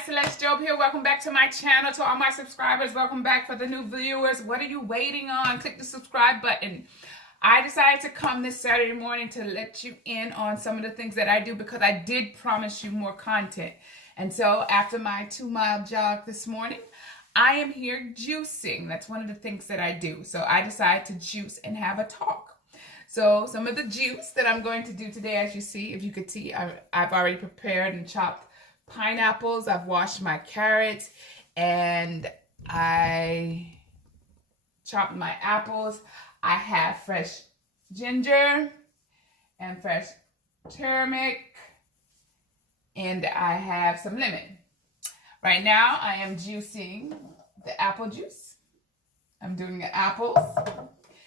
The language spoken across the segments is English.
guys, Celeste Job here. Welcome back to my channel. To all my subscribers, welcome back. For the new viewers, what are you waiting on? Click the subscribe button. I decided to come this Saturday morning to let you in on some of the things that I do because I did promise you more content. And so after my 2-mile jog this morning, I am here juicing. That's one of the things that I do. So I decided to juice and have a talk. So some of the juice that I'm going to do today, as you see, if you could see, I've already prepared and chopped pineapples. I've washed my carrots and I chopped my apples. I have fresh ginger and fresh turmeric, and I have some lemon. Right now I am juicing the apple juice. I'm doing the apples.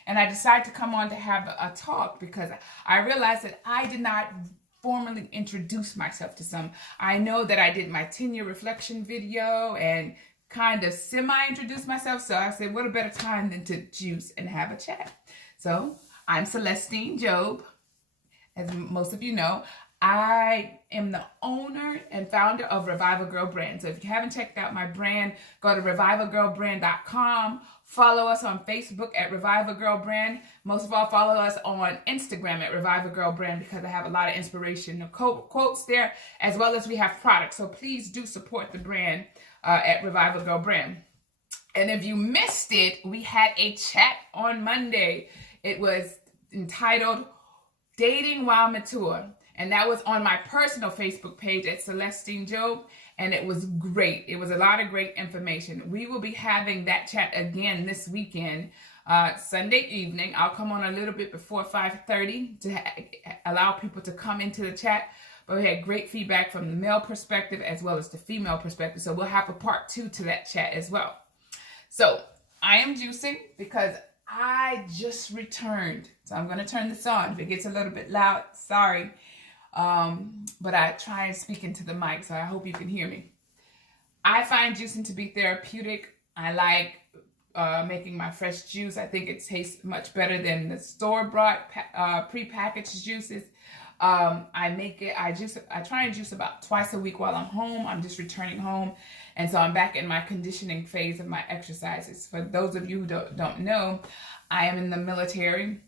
And I decided to come on to have a talk because I realized that I did not formally introduce myself to some. I know that I did my 10-year reflection video and kind of semi-introduced myself. So I said, what a better time than to juice and have a chat. So I'm Celestine Job. As most of you know, I am the owner and founder of Revival Girl Brand. So if you haven't checked out my brand, go to revivalgirlbrand.com. Follow us on Facebook at Revival Girl Brand. Most of all, follow us on Instagram at Revival Girl Brand because I have a lot of inspirational quotes there, as well as we have products. So please do support the brand at Revival Girl Brand. And if you missed it, we had a chat on Monday. It was entitled Dating While Mature. And that was on my personal Facebook page at Celestine Job. And it was great. It was a lot of great information. We will be having that chat again this weekend, Sunday evening. I'll come on a little bit before 5:30 to allow people to come into the chat. But we had great feedback from the male perspective as well as the female perspective. So we'll have a part 2 to that chat as well. So I am juicing because I just returned. So I'm going to turn this on. If it gets a little bit loud, sorry. But I try and speak into the mic, so I hope you can hear me. I find juicing to be therapeutic. I like making my fresh juice. I think it tastes much better than the store-bought pre-packaged juices. I try and juice about twice a week while I'm home. I'm just returning home. And so I'm back in my conditioning phase of my exercises. For those of you who don't know, I am in the military.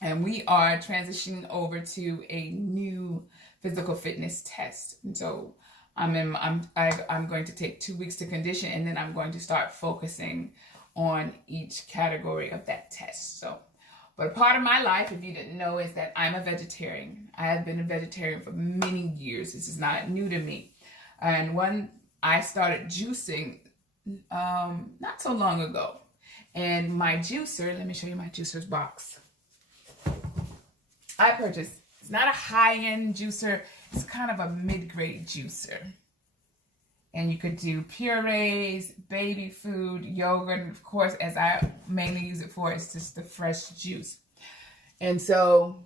And we are transitioning over to a new physical fitness test. And so I'm going to take 2 weeks to condition, and then I'm going to start focusing on each category of that test. So, but a part of my life, if you didn't know, is that I'm a vegetarian. I have been a vegetarian for many years. This is not new to me. And when I started juicing not so long ago, and my juicer, let me show you my juicer's box. I purchased, it's not a high-end juicer, it's kind of a mid-grade juicer. And you could do purees, baby food, yogurt, and of course, as I mainly use it for, it's just the fresh juice. And so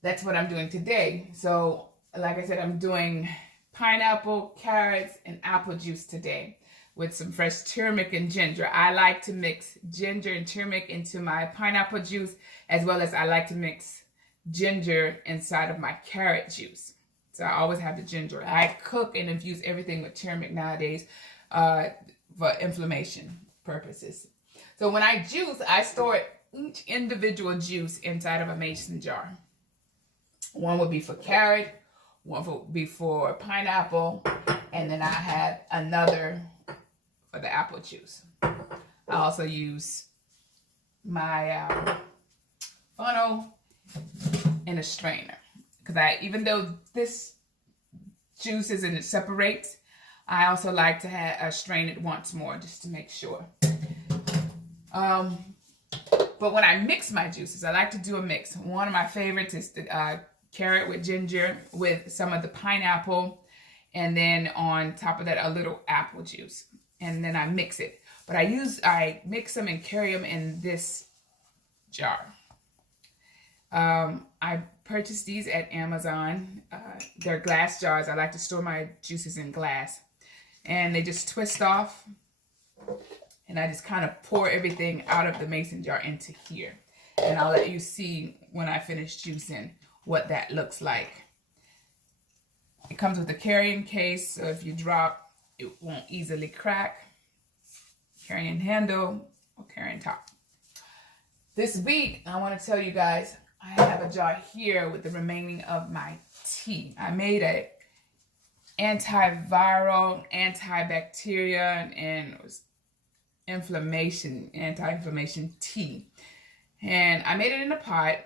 that's what I'm doing today. So like I said, I'm doing pineapple, carrots, and apple juice today with some fresh turmeric and ginger. I like to mix ginger and turmeric into my pineapple juice, as well as I like to mix ginger inside of my carrot juice. So I always have the ginger. I cook and infuse everything with turmeric nowadays for inflammation purposes. So when I juice, I store each individual juice inside of a mason jar. One would be for carrot, one would be for pineapple, and then I have another for the apple juice. I also use my funnel and a strainer because even though this juice isn't separate, I also like to strain it once more just to make sure. But when I mix my juices, I like to do a mix. One of my favorites is the carrot with ginger with some of the pineapple, and then on top of that a little apple juice. And then I mix it. But I mix them and carry them in this jar. I purchased these at Amazon. They're glass jars. I like to store my juices in glass. And they just twist off. And I just kind of pour everything out of the mason jar into here. And I'll let you see when I finish juicing what that looks like. It comes with a carrying case, so if you drop, it won't easily crack. Carrying handle or carrying top. This week, I want to tell you guys, I have a jar here with the remaining of my tea. I made a antiviral, antibacterial, and anti-inflammation tea. And I made it in a pot.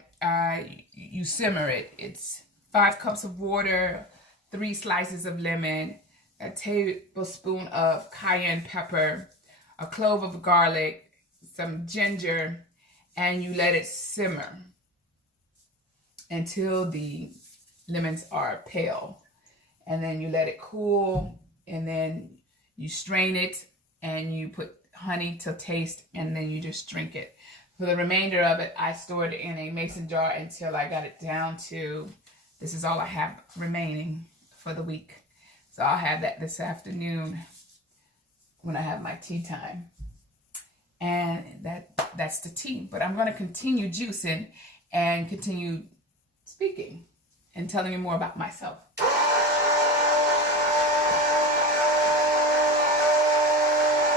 You simmer it. It's 5 cups of water, 3 slices of lemon, a tablespoon of cayenne pepper, a clove of garlic, some ginger, and you let it simmer until the lemons are pale. And then you let it cool, and then you strain it, and you put honey to taste, and then you just drink it. For the remainder of it, I stored it in a mason jar until I got it down to, this is all I have remaining for the week. So I'll have that this afternoon when I have my tea time. And that's the tea. But I'm going to continue juicing and continue speaking and telling you more about myself.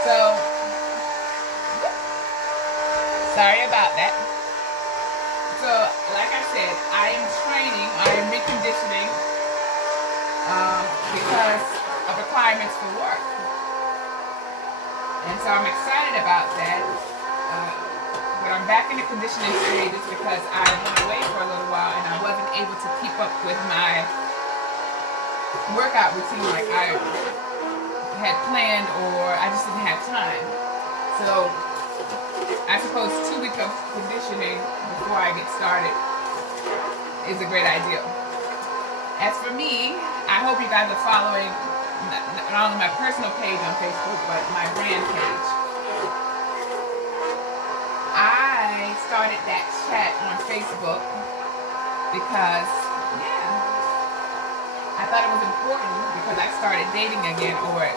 So, sorry about that. So, like I said, I am training, I am reconditioning because of requirements for work. And so I'm excited about that. But I'm back in the conditioning stages because I went away for a little while and I wasn't able to keep up with my workout routine like I had planned, or I just didn't have time. So I suppose 2 weeks of conditioning before I get started is a great idea. As for me, I hope you guys are following not only my personal page on Facebook, but my brand page. I started that chat on Facebook because, I thought it was important because I started dating again, or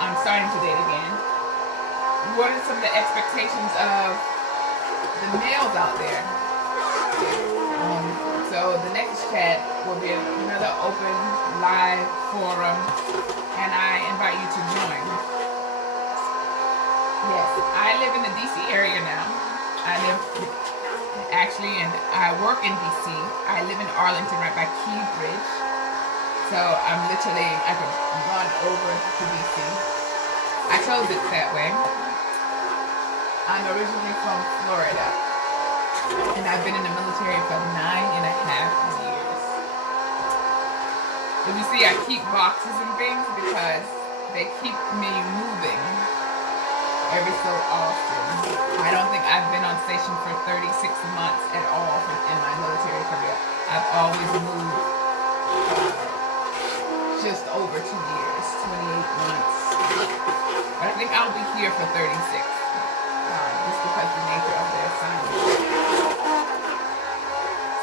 I'm starting to date again. What are some of the expectations of the males out there? So the next chat will be another open live forum, and I invite you to join. Yes, I live in the DC area now. I work in DC. I live in Arlington, right by Key Bridge. So I could run over to DC. I chose it that way. I'm originally from Florida, and I've been in the military for 9.5 years. If you see, I keep boxes and things because they keep me moving every so often. I don't think I've been on station for 36 months at all in my military career. I've always moved just over 2 years, 28 months. But I think I'll be here for 36, just because the nature of their assignment.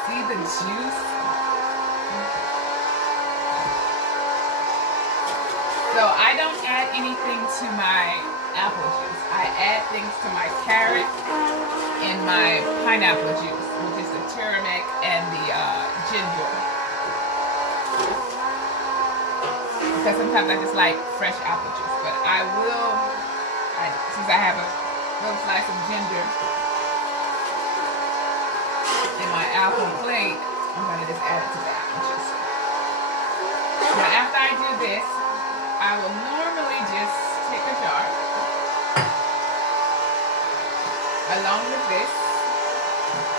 See the juice? So I don't add anything to my apple juice. I add things to my carrot and my pineapple juice, which is the turmeric and the ginger. Because sometimes I just like fresh apple juice, but since I have a little slice of ginger in my apple plate, I'm going to just add it to the apple juice. Now after I do this, I will normally just take a jar along with this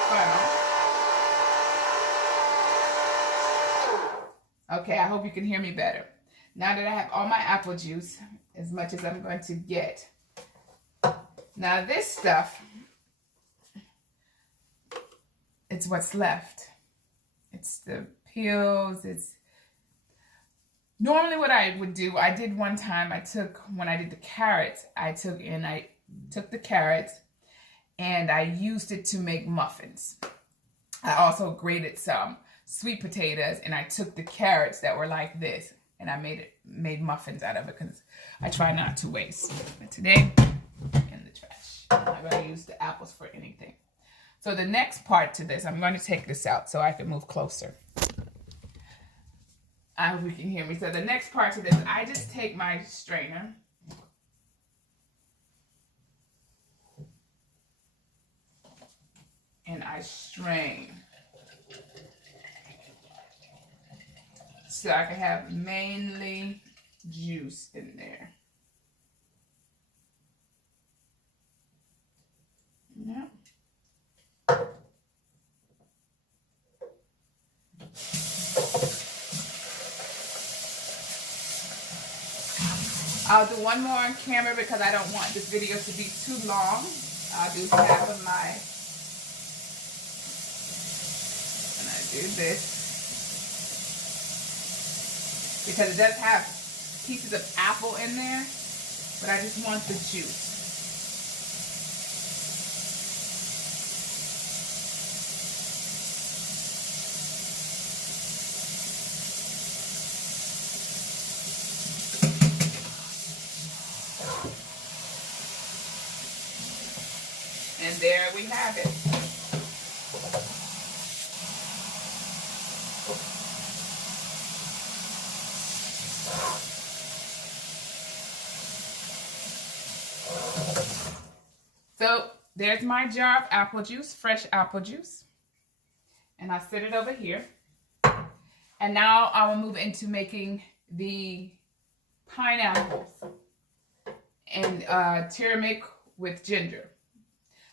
funnel. Okay, I hope you can hear me better. Now that I have all my apple juice, as much as I'm going to get. Now this stuff, it's what's left. It's the peels, normally what I would do, I did one time, when I did the carrots, I took the carrots and I used it to make muffins. I also grated some sweet potatoes and I took the carrots that were like this and I made muffins out of it because I try not to waste. But today, in the trash. I'm not going to use the apples for anything. So the next part to this, I'm going to take this out so I can move closer. I hope you can hear me. So the next part to this, I just take my strainer and I strain so I can have mainly juice in there. Yeah. I'll do one more on camera because I don't want this video to be too long. I'll do half of my, and I do this because it does have pieces of apple in there, but I just want the juice. And there we have it. So there's my jar of apple juice, fresh apple juice. And I set it over here. And now I will move into making the pineapples and turmeric with ginger.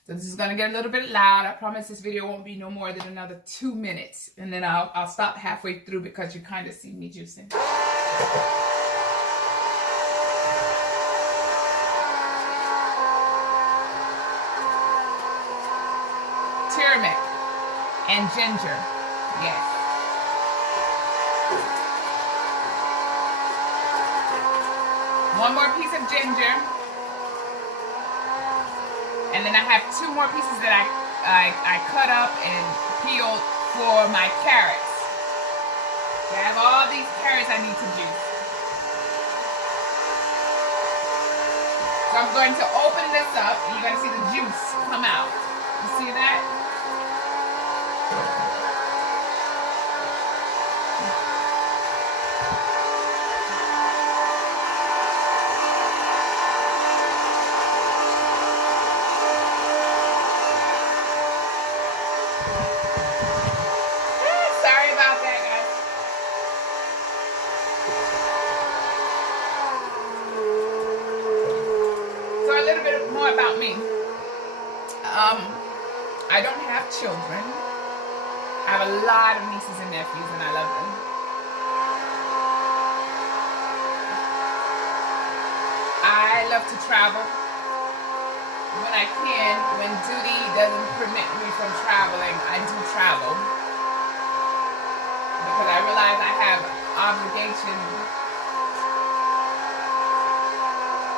So this is gonna get a little bit loud. I promise this video won't be no more than another 2 minutes. And then I'll stop halfway through because you kind of see me juicing. Turmeric and ginger, yes. One more piece of ginger. And then I have 2 more pieces that I cut up and peeled for my carrots. So I have all these carrots I need to juice. So I'm going to open this up and you're going to see the juice come out. You see that? About me. I don't have children. I have a lot of nieces and nephews and I love them. I love to travel. When I can, when duty doesn't permit me from traveling, I do travel. Because I realize I have obligations.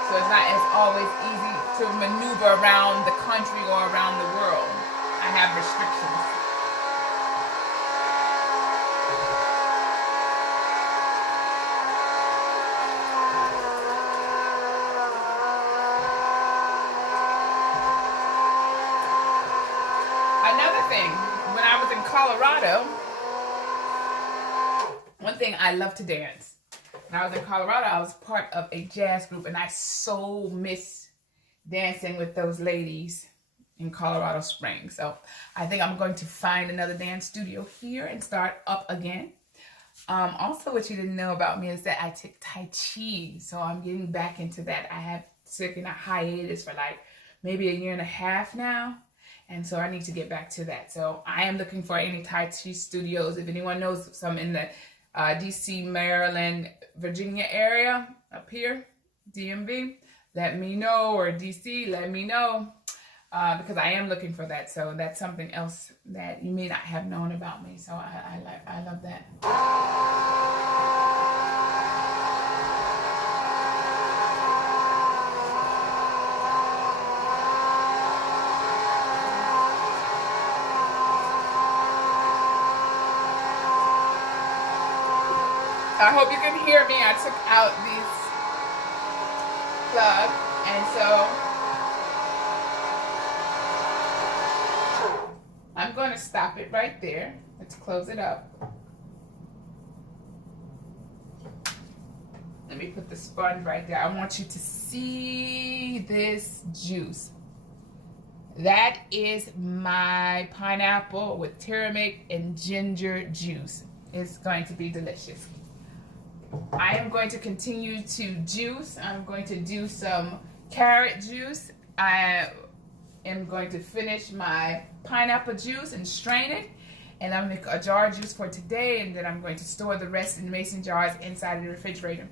So it's not as always easy to maneuver around the country or around the world. I have restrictions. Another thing, when I was in Colorado, one thing I love to dance. When I was in Colorado, I was part of a jazz group, and I so miss dancing with those ladies in Colorado Springs. So I think I'm going to find another dance studio here and start up again. Also, what you didn't know about me is that I took Tai Chi, so I'm getting back into that. I have taken a hiatus for like maybe 1.5 years now, and so I need to get back to that. So I am looking for any Tai Chi studios. If anyone knows some in the DC, Maryland, Virginia area up here, DMV, let me know, or DC, let me know, because I am looking for that. So that's something else that you may not have known about me. So I love that. I hope you can hear me. I took out these plug, and so I'm going to stop it right there. Let's close it up. Let me put the sponge right there. I want you to see this juice. That is my pineapple with turmeric and ginger juice. It's going to be delicious. I am going to continue to juice. I'm going to do some carrot juice. I am going to finish my pineapple juice and strain it. And I'm going to make a jar of juice for today, and then I'm going to store the rest in mason jars inside of the refrigerator.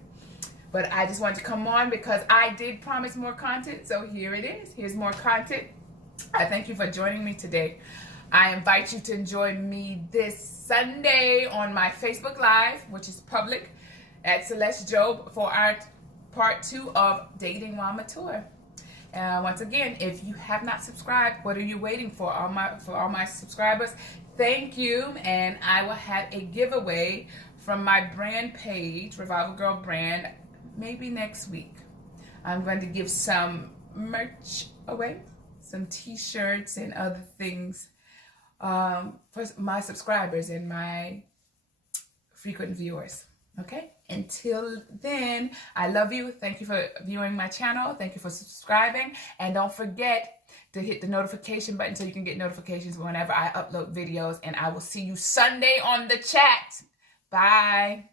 But I just wanted to come on because I did promise more content, so here it is. Here's more content. I thank you for joining me today. I invite you to enjoy me this Sunday on my Facebook Live, which is public, at Celeste Job for our part 2 of Dating While Mature. Once again, if you have not subscribed, what are you waiting for? For all my subscribers, thank you. And I will have a giveaway from my brand page, Revival Girl Brand, maybe next week. I'm going to give some merch away, some t-shirts and other things for my subscribers and my frequent viewers. Okay, until then, I love you. Thank you for viewing my channel. Thank you for subscribing. And don't forget to hit the notification button so you can get notifications whenever I upload videos. And I will see you Sunday on the chat. Bye.